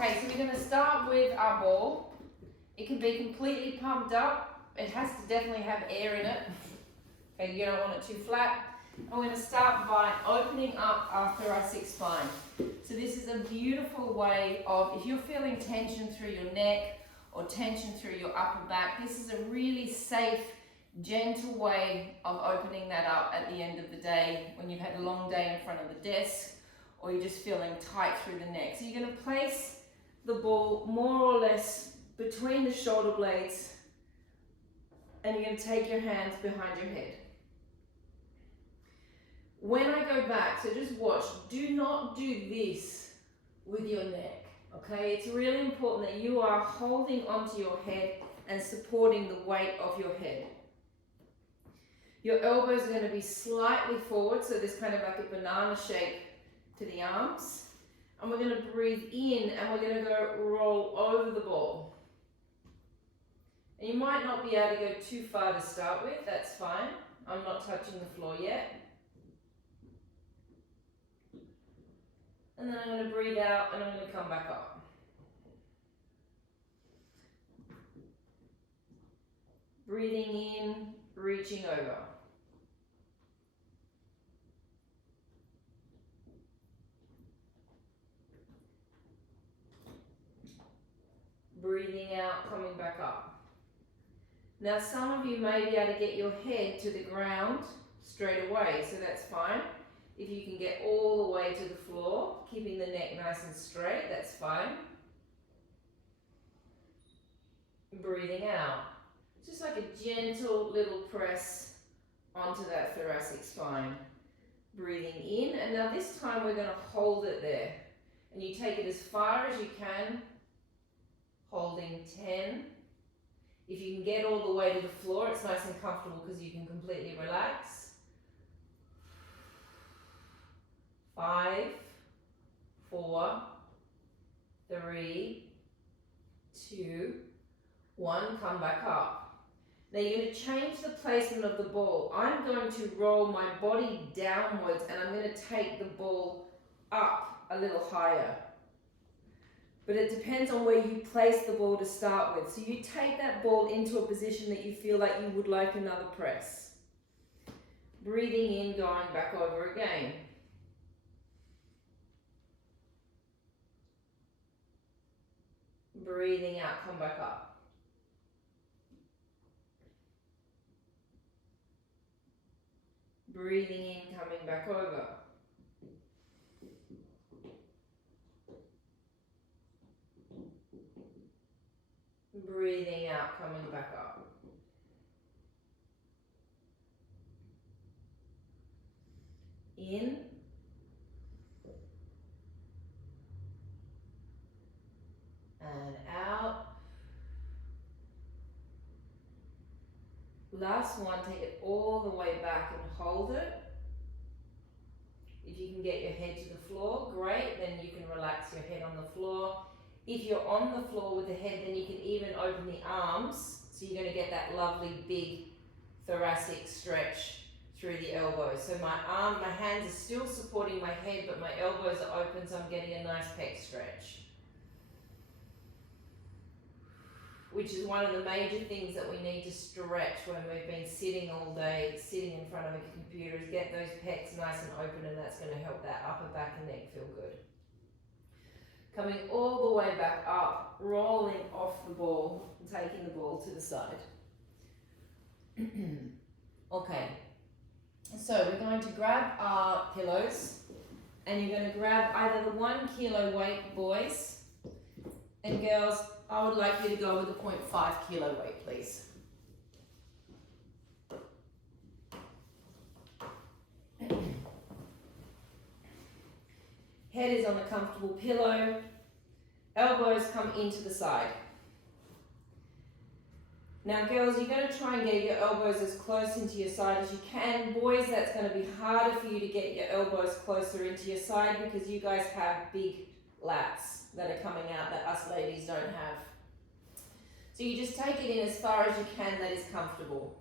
Okay, so we're going to start with our ball. It can be completely pumped up. It has to definitely have air in it. Okay, you don't want it too flat. I'm going to start by opening up our thoracic spine. So this is a beautiful way of, if you're feeling tension through your neck or tension through your upper back, this is a really safe, gentle way of opening that up at the end of the day when you've had a long day in front of the desk or you're just feeling tight through the neck. So you're going to place the ball more or less between the shoulder blades and you're going to take your hands behind your head. When I go back, so just watch, do not do this with your neck, okay? It's really important that you are holding onto your head and supporting the weight of your head. Your elbows are going to be slightly forward, so there's kind of like a banana shape to the arms. And we're going to breathe in and we're going to go roll over the ball. And you might not be able to go too far to start with, that's fine. I'm not touching the floor yet. And then I'm going to breathe out and I'm going to come back up. Breathing in, reaching over. Breathing out, coming back up. Now some of you may be able to get your head to the ground straight away, so that's fine. If you can get all the way to the floor, keeping the neck nice and straight, that's fine. Breathing out. Just like a gentle little press onto that thoracic spine. Breathing in, and now this time we're going to hold it there. And you take it as far as you can, holding 10. If you can get all the way to the floor, it's nice and comfortable because you can completely relax. 5, 4, 3, 2, 1, come back up. Now you're going to change the placement of the ball. I'm going to roll my body downwards and I'm going to take the ball up a little higher. But it depends on where you place the ball to start with. So you take that ball into a position that you feel like you would like another press. Breathing in, going back over again. Breathing out, come back up. Breathing in, coming back over. Breathing out, coming back up. In. And out. Last one, take it all the way back and hold it. If you can get your head to the floor, great, then you can relax your head on the floor. If you're on the floor with the head, then you can even open the arms, so you're going to get that lovely big thoracic stretch through the elbows. So my hands are still supporting my head, but my elbows are open, so I'm getting a nice pec stretch. Which is one of the major things that we need to stretch when we've been sitting all day, sitting in front of a computer, is get those pecs nice and open, and that's going to help that upper back and neck feel good. Coming all the way back up, rolling off the ball, and taking the ball to the side. Okay, so we're going to grab our pillows, and you're going to grab either the 1 kilo weight, boys, and girls, I would like you to go with the 0.5 kilo weight, please. Head is on a comfortable pillow. Elbows come into the side. Now girls, you're going to try and get your elbows as close into your side as you can. Boys, that's going to be harder for you to get your elbows closer into your side because you guys have big lats that are coming out that us ladies don't have. So you just take it in as far as you can that is comfortable.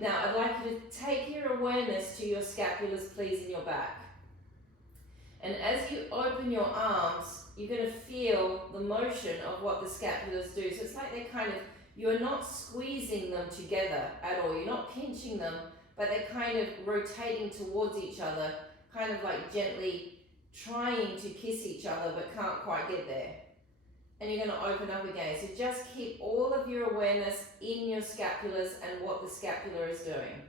Now I'd like you to take your awareness to your scapulars, please, in your back. And as you open your arms, you're going to feel the motion of what the scapulars do. So it's like they're kind of, you're not squeezing them together at all. You're not pinching them, but they're kind of rotating towards each other, kind of like gently trying to kiss each other but can't quite get there. And you're going to open up again. So just keep all of your awareness in your scapulars and what the scapula is doing.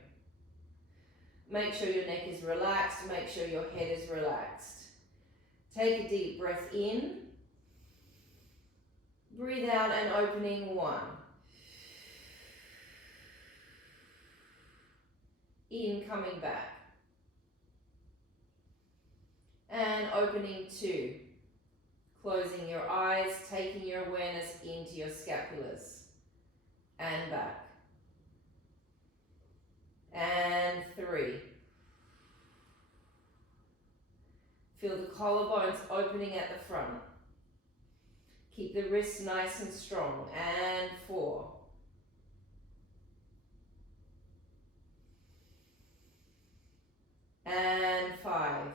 Make sure your neck is relaxed. Make sure your head is relaxed. Take a deep breath in. Breathe out and opening 1. In, coming back. And opening 2. Closing your eyes, taking your awareness into your scapulars. And back. And 3. Feel the collarbones opening at the front. Keep the wrists nice and strong. And 4. And 5.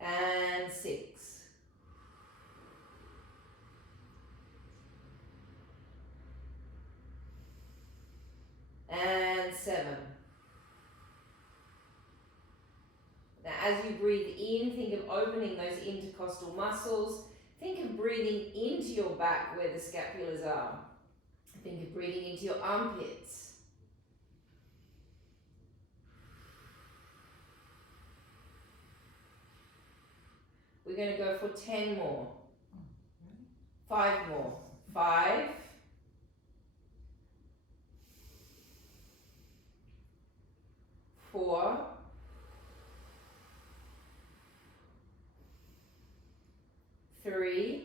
And 6. And 7. Now as you breathe in, think of opening those intercostal muscles. Think of breathing into your back where the scapulars are. Think of breathing into your armpits. We're going to go for 10 more. 5 more. 5. 4. 3.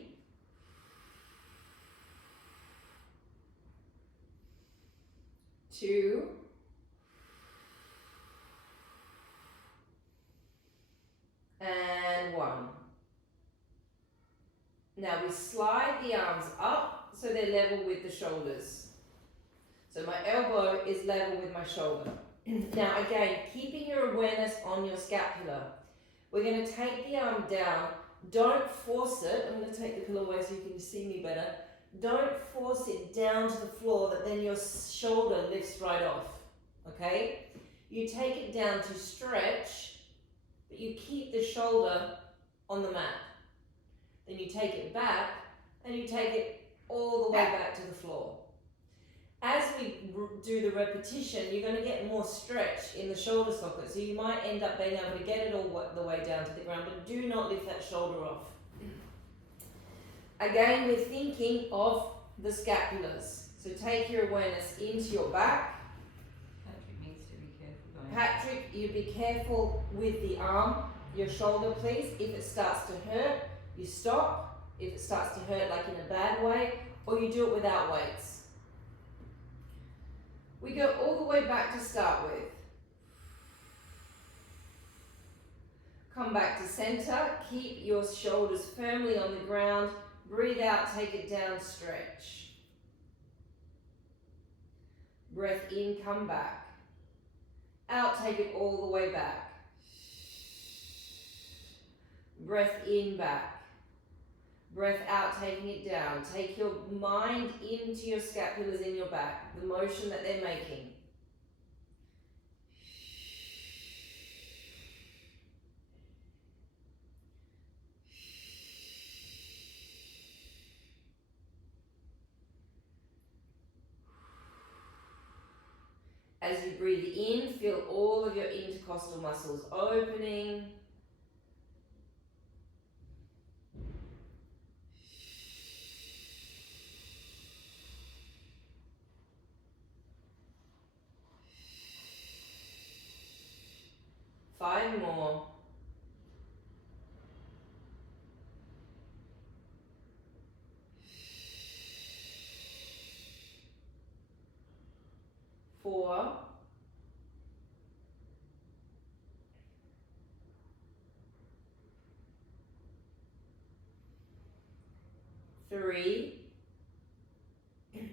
2. And 1. Now we slide the arms up so they're level with the shoulders. So my elbow is level with my shoulder. Now again, keeping your awareness on your scapula. We're going to take the arm down. Don't force it. I'm going to take the pillow away so you can see me better. Don't force it down to the floor that then your shoulder lifts right off. Okay? You take it down to stretch, but you keep the shoulder on the mat. Then you take it back and you take it all the way back to the floor. As we do the repetition, you're going to get more stretch in the shoulder socket, so you might end up being able to get it all the way down to the ground, but do not lift that shoulder off. Again, we're thinking of the scapulars. So take your awareness into your back. Patrick needs to be careful going. Patrick, you be careful with the arm, your shoulder please. If it starts to hurt, you stop. If it starts to hurt like in a bad way, or you do it without weights. We go all the way back to start with. Come back to center. Keep your shoulders firmly on the ground. Breathe out, take it down, stretch. Breath in, come back. Out, take it all the way back. Breath in, back. Breath out, taking it down. Take your mind into your scapulars in your back, the motion that they're making. As you breathe in, feel all of your intercostal muscles opening. Five more. 4. 3. 2.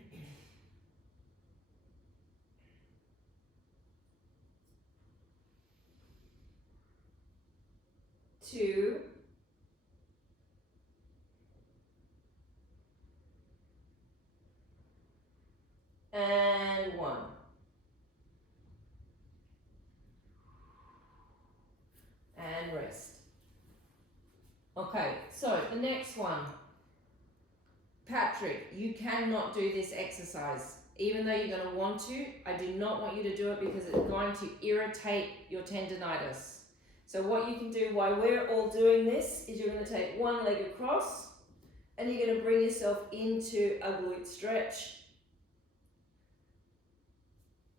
2, and 1. And rest. Okay, so the next one. Patrick, you cannot do this exercise. Even though you're going to want to, I do not want you to do it because it's going to irritate your tendonitis. So what you can do while we're all doing this is you're going to take one leg across and you're going to bring yourself into a glute stretch.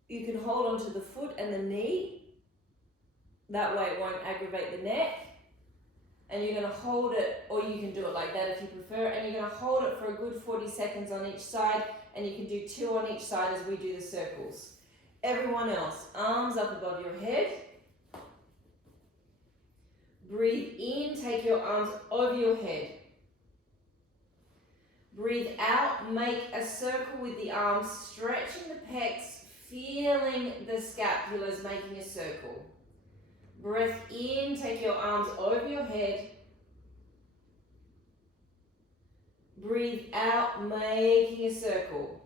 You can hold onto the foot and the knee. That way it won't aggravate the neck. And you're going to hold it, or you can do it like that if you prefer, and you're going to hold it for a good 40 seconds on each side, and you can do 2 on each side as we do the circles. Everyone else, arms up above your head. Breathe in, take your arms over your head. Breathe out, make a circle with the arms, stretching the pecs, feeling the scapulars making a circle. Breath in, take your arms over your head. Breathe out, making a circle.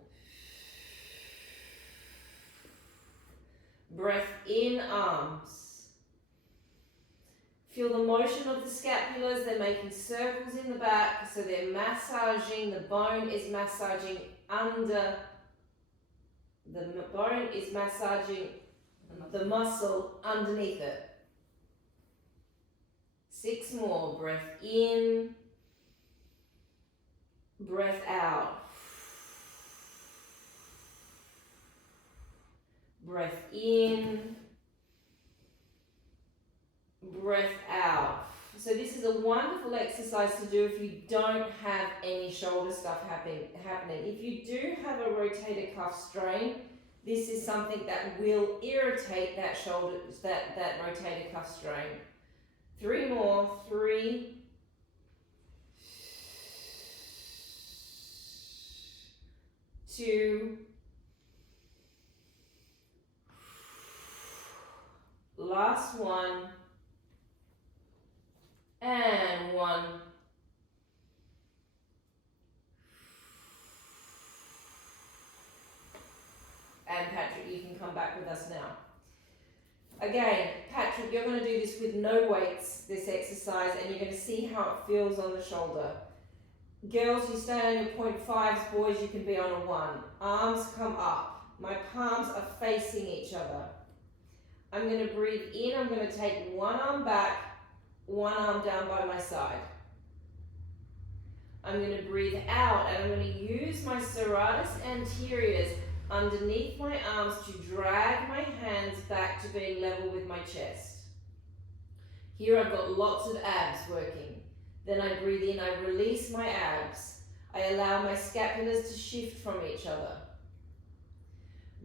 Breath in, arms. Feel the motion of the scapulars, they're making circles in the back, so they're massaging, the bone is massaging under, the bone is massaging the muscle underneath it. 6 more, breath in, breath out. Breath in, breath out. So this is a wonderful exercise to do if you don't have any shoulder stuff happening. If you do have a rotator cuff strain, this is something that will irritate that shoulder, that rotator cuff strain. 3 more, 3, 2, last one, and 1. And Patrick, you can come back with us now. Again, Patrick, you're going to do this with no weights, this exercise, and you're going to see how it feels on the shoulder. Girls, you stay on your 0.5s, boys, you can be on a 1. Arms come up. My palms are facing each other. I'm going to breathe in, I'm going to take one arm back, one arm down by my side. I'm going to breathe out, and I'm going to use my serratus anteriors underneath my arms to drag my hands back to being level with my chest. Here I've got lots of abs working. Then I breathe in, I release my abs. I allow my scapulars to shift from each other.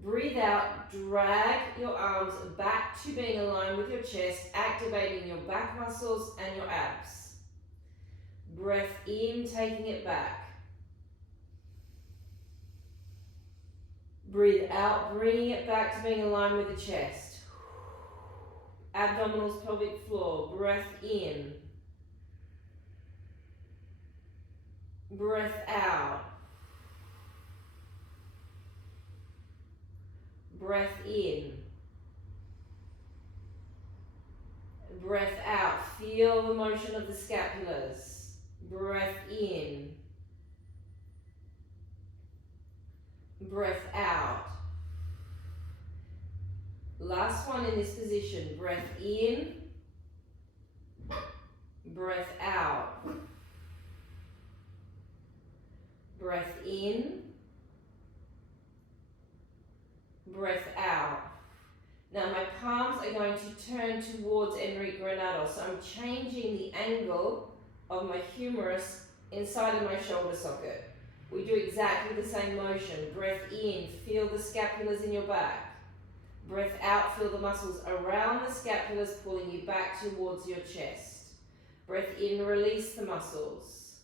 Breathe out, drag your arms back to being aligned with your chest, activating your back muscles and your abs. Breath in, taking it back. Breathe out, bringing it back to being aligned with the chest. Abdominals, pelvic floor. Breath in. Breath out. Breath in. Breath out. Feel the motion of the scapulars. Breath in. Breath out. Last one in this position. Breath in. Breath out. Breath in. Breath out. Now my palms are going to turn towards Enrique Granado. So I'm changing the angle of my humerus inside of my shoulder socket. We do exactly the same motion. Breath in, feel the scapulars in your back. Breath out, feel the muscles around the scapulars pulling you back towards your chest. Breath in, release the muscles.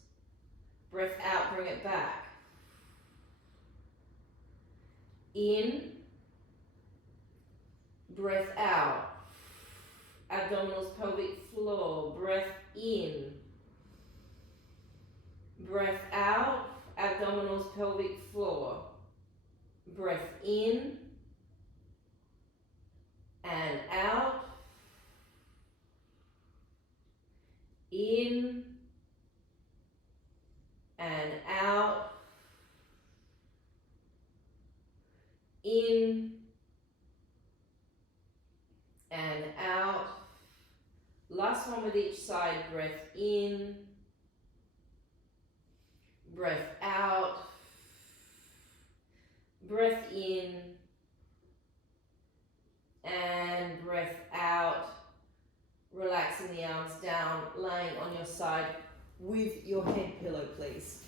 Breath out, bring it back. In. Breath out. abdominals, pelvic floor. Breath in. Breath out, abdominals, pelvic floor. Breath in and out. In and out. In and out. Last one with each side. Breath in. Breath out. Breath in. And breath out. Relaxing the arms down, laying on your side with your head pillow, please.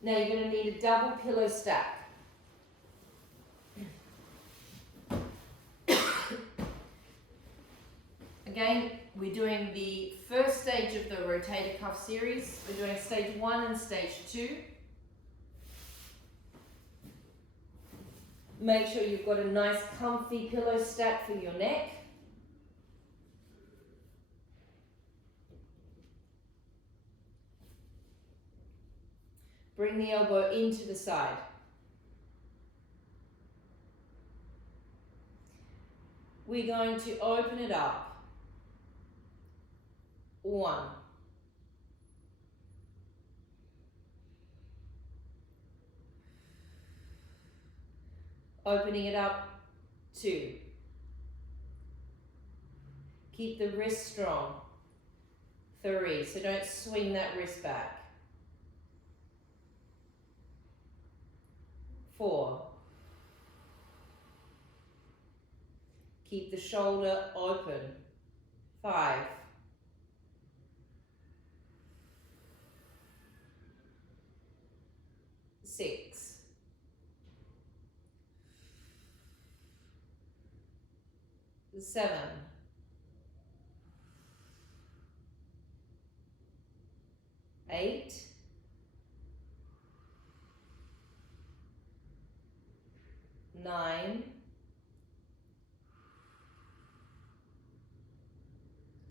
Now you're going to need a double pillow stack. Again, we're doing the first stage of the rotator cuff series. We're doing stage 1 and stage 2. Make sure you've got a nice comfy pillow stack for your neck. Bring the elbow into the side. We're going to open it up. 1. Opening it up. 2. Keep the wrist strong. 3. So don't swing that wrist back. 4. Keep the shoulder open. 5. 6. 7. 8. 9.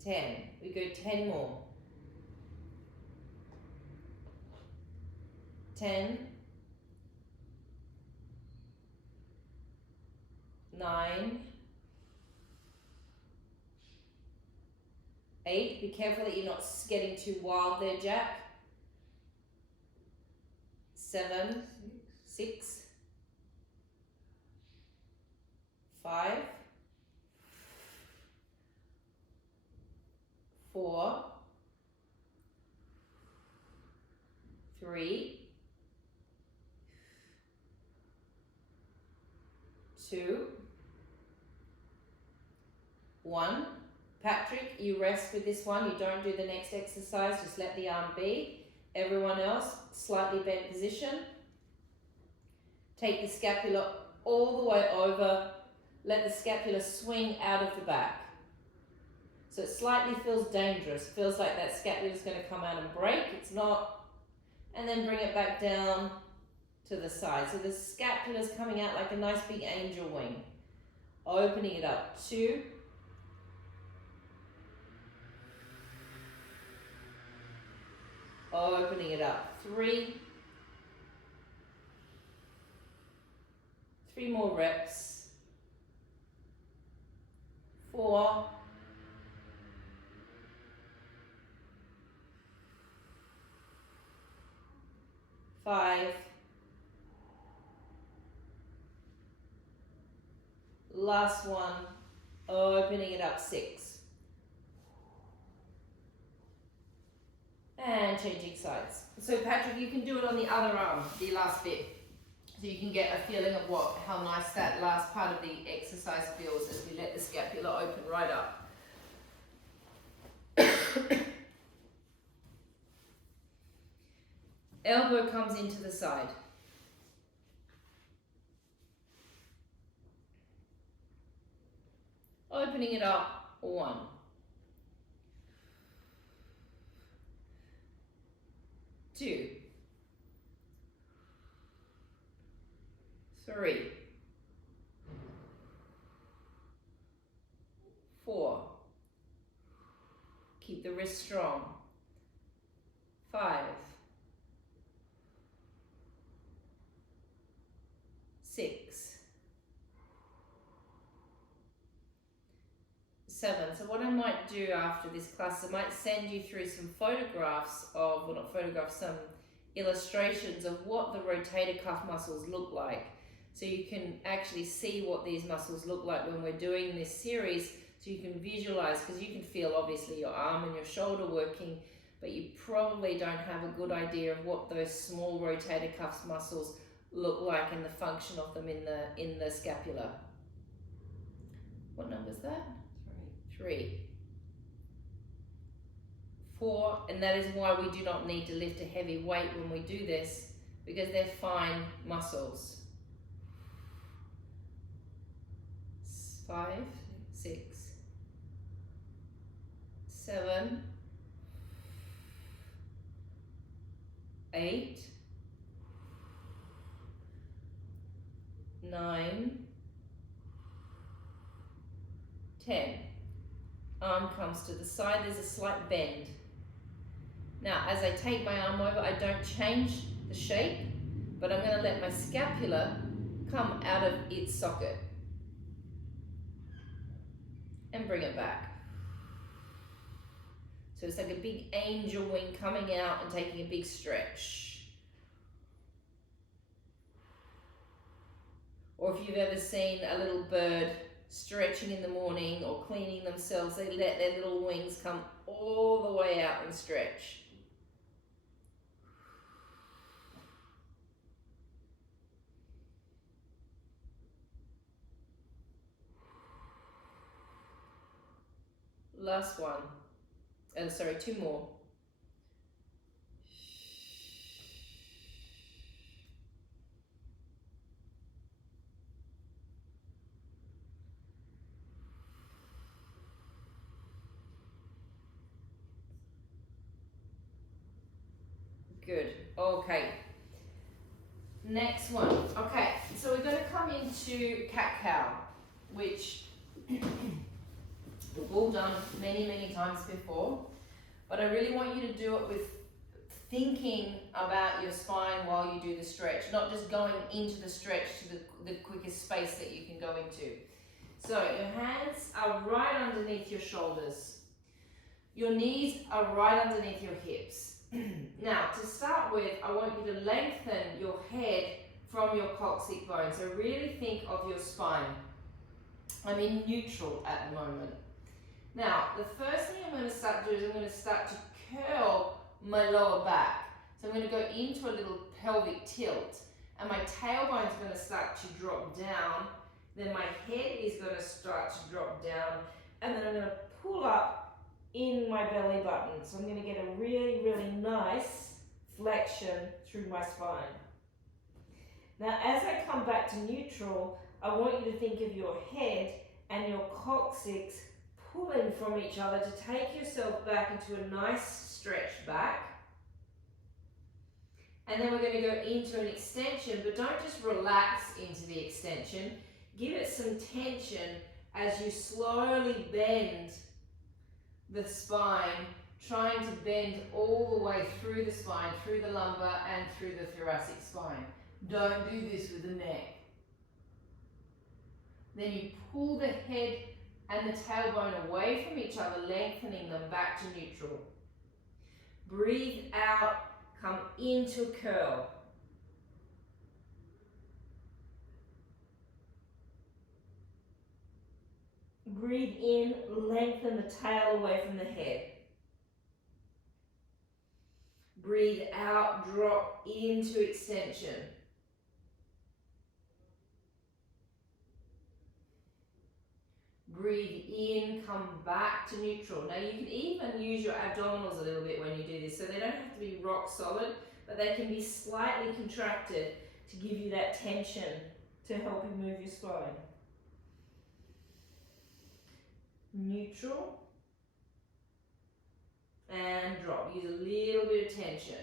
10. We go 10 more. 10. 9. 8. Be careful that you're not getting too wild there, Jack. 7. 6. 5. 4. 3. 2. 1. Patrick, you rest with this one. You don't do the next exercise. Just let the arm be. Everyone else, slightly bent position. Take the scapula all the way over. Let the scapula swing out of the back. So it slightly feels dangerous. Feels like that scapula is going to come out and break. It's not. And then bring it back down to the side. So the scapula is coming out like a nice big angel wing. Opening it up. 2. Opening it up. 3. 3 more reps. 4. 5. Last one. Opening it up. 6. And changing sides. So Patrick, you can do it on the other arm, the last bit. So you can get a feeling of how nice that last part of the exercise feels as we let the scapula open right up. Elbow comes into the side. Opening it up. 1. 2. 3. 4. Keep the wrist strong. 5, 6, 7. So what I might do after this class, I might send you through some photographs of, well not photographs, some illustrations of what the rotator cuff muscles look like. So you can actually see what these muscles look like when we're doing this series, so you can visualize, because you can feel obviously your arm and your shoulder working, but you probably don't have a good idea of what those small rotator cuff muscles look like and the function of them in the scapula. What number is that? 3. 4, and that is why we do not need to lift a heavy weight when we do this, because they're fine muscles. 5, 6, 7, 8, 9, 10. Arm comes to the side, there's a slight bend. Now, as I take my arm over, I don't change the shape, but I'm going to let my scapula come out of its socket and bring it back. So it's like a big angel wing coming out and taking a big stretch. Or if you've ever seen a little bird stretching in the morning or cleaning themselves, they let their little wings come all the way out and stretch. Last one. And sorry, 2 more. Good. Okay. Next one. Okay, so we're going to come into cat-cow, which we've all done many, many times before, but I really want you to do it with thinking about your spine while you do the stretch, not just going into the stretch to the quickest space that you can go into. So your hands are right underneath your shoulders. Your knees are right underneath your hips. Now, to start with, I want you to lengthen your head from your coccyx bone. So really think of your spine. I'm in neutral at the moment. Now, the first thing I'm going to start doing is I'm going to start to curl my lower back. So I'm going to go into a little pelvic tilt, and my tailbone is going to start to drop down. Then my head is going to start to drop down, and then I'm going to pull up in my belly button. So I'm going to get a really, really nice flexion through my spine. Now, as I come back to neutral, I want you to think of your head and your coccyx pulling from each other to take yourself back into a nice stretch back. And then we're going to go into an extension, but don't just relax into the extension. Give it some tension as you slowly bend the spine, trying to bend all the way through the spine, through the lumbar and through the thoracic spine. Don't do this with the neck. Then you pull the head and the tailbone away from each other, lengthening them back to neutral. Breathe out, come into curl. Breathe in, lengthen the tail away from the head. Breathe out, drop into extension. Breathe in, come back to neutral. Now you can even use your abdominals a little bit when you do this, so they don't have to be rock solid, but they can be slightly contracted to give you that tension to help you move your spine. Neutral and drop. Use a little bit of tension.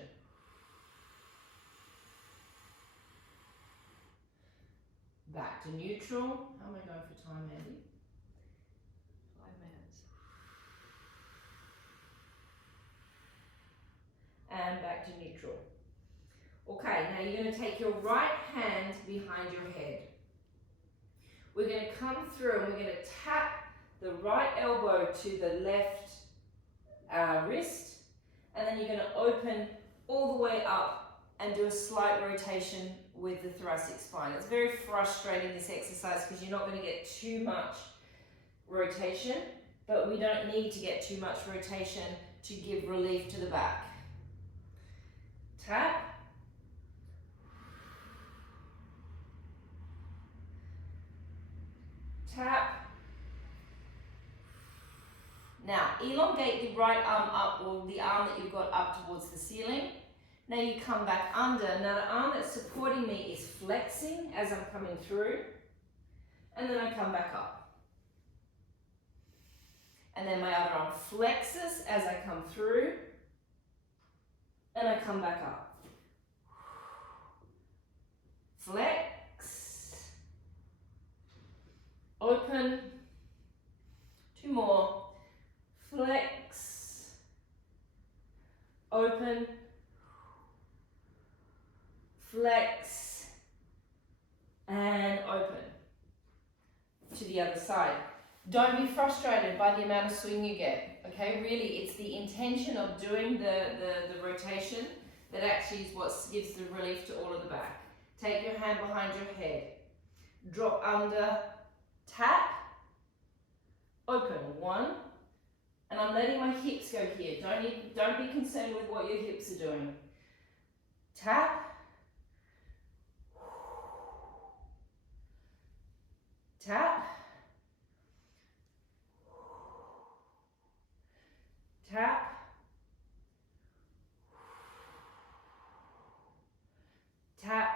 Back to neutral. How am I going for time, Andy? 5 minutes. and back to neutral. Okay, now you're going to take your right hand behind your head. We're going to come through and we're going to tap the right elbow to the left wrist, and then you're going to open all the way up and do a slight rotation with the thoracic spine. It's very frustrating, this exercise, because you're not going to get too much rotation, but we don't need to get too much rotation to give relief to the back. Tap. Tap. Now, elongate the right arm up, or the arm that you've got up towards the ceiling. Now you come back under. Now the arm that's supporting me is flexing as I'm coming through. And then I come back up. And then my other arm flexes as I come through. And I come back up. Flex. Open. Two more. Flex, open, flex, and open. To the other side. Don't be frustrated by the amount of swing you get, okay? Really, it's the intention of doing the rotation that actually is what gives the relief to all of the back. Take your hand behind your head, drop under, tap, open, one, and I'm letting my hips go here. Don't be concerned with what your hips are doing. Tap. Tap. Tap. Tap.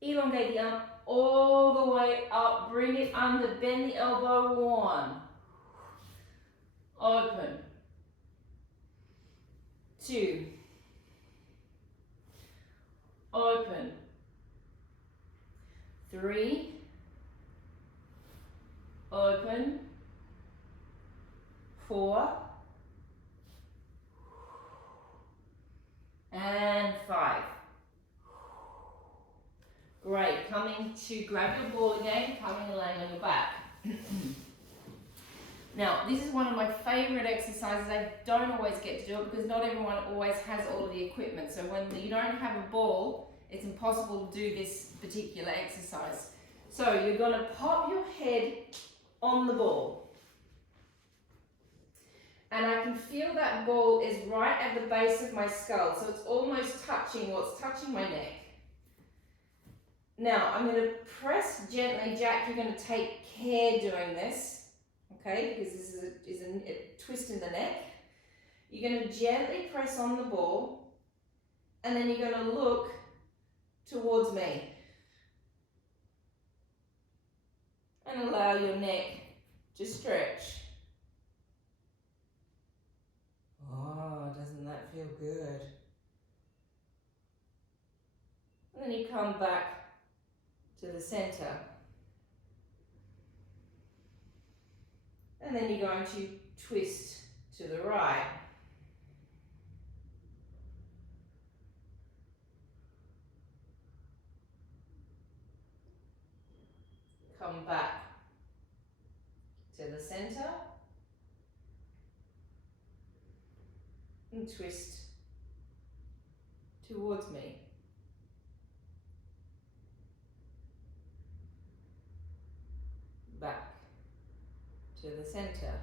Elongate the arm all the way up. Bring it under. Bend the elbow. One. Open. Two. Open. Three. Open. Four. And five. Great. Coming to grab your ball again, coming and laying on your back. Now, this is one of my favorite exercises. I don't always get to do it because not everyone always has all of the equipment. So when you don't have a ball, it's impossible to do this particular exercise. So you're going to pop your head on the ball. And I can feel that ball is right at the base of my skull. So it's almost touching what's touching my neck. Now, I'm going to press gently. Jack, you're going to take care doing this. Okay, because this is a twist in the neck. You're going to gently press on the ball, and then you're going to look towards me. And allow your neck to stretch. Oh, doesn't that feel good? And then you come back to the center. And then you're going to twist to the right. Come back to the center. And twist towards me. Back to the center.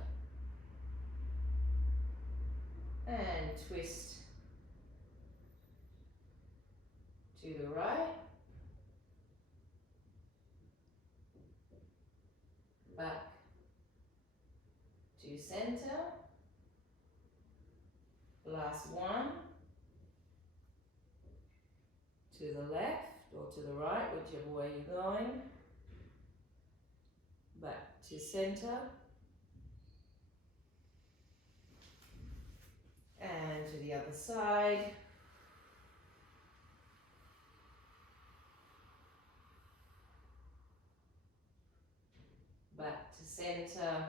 And twist to the right. Back to center. Last one. To the left or to the right, whichever way you're going. Back to center. And to the other side. Back to center.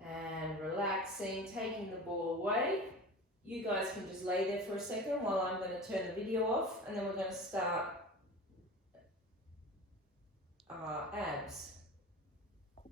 And relax scene, taking the ball away. You guys can just lay there for a second while I'm going to turn the video off, and then we're going to start abs.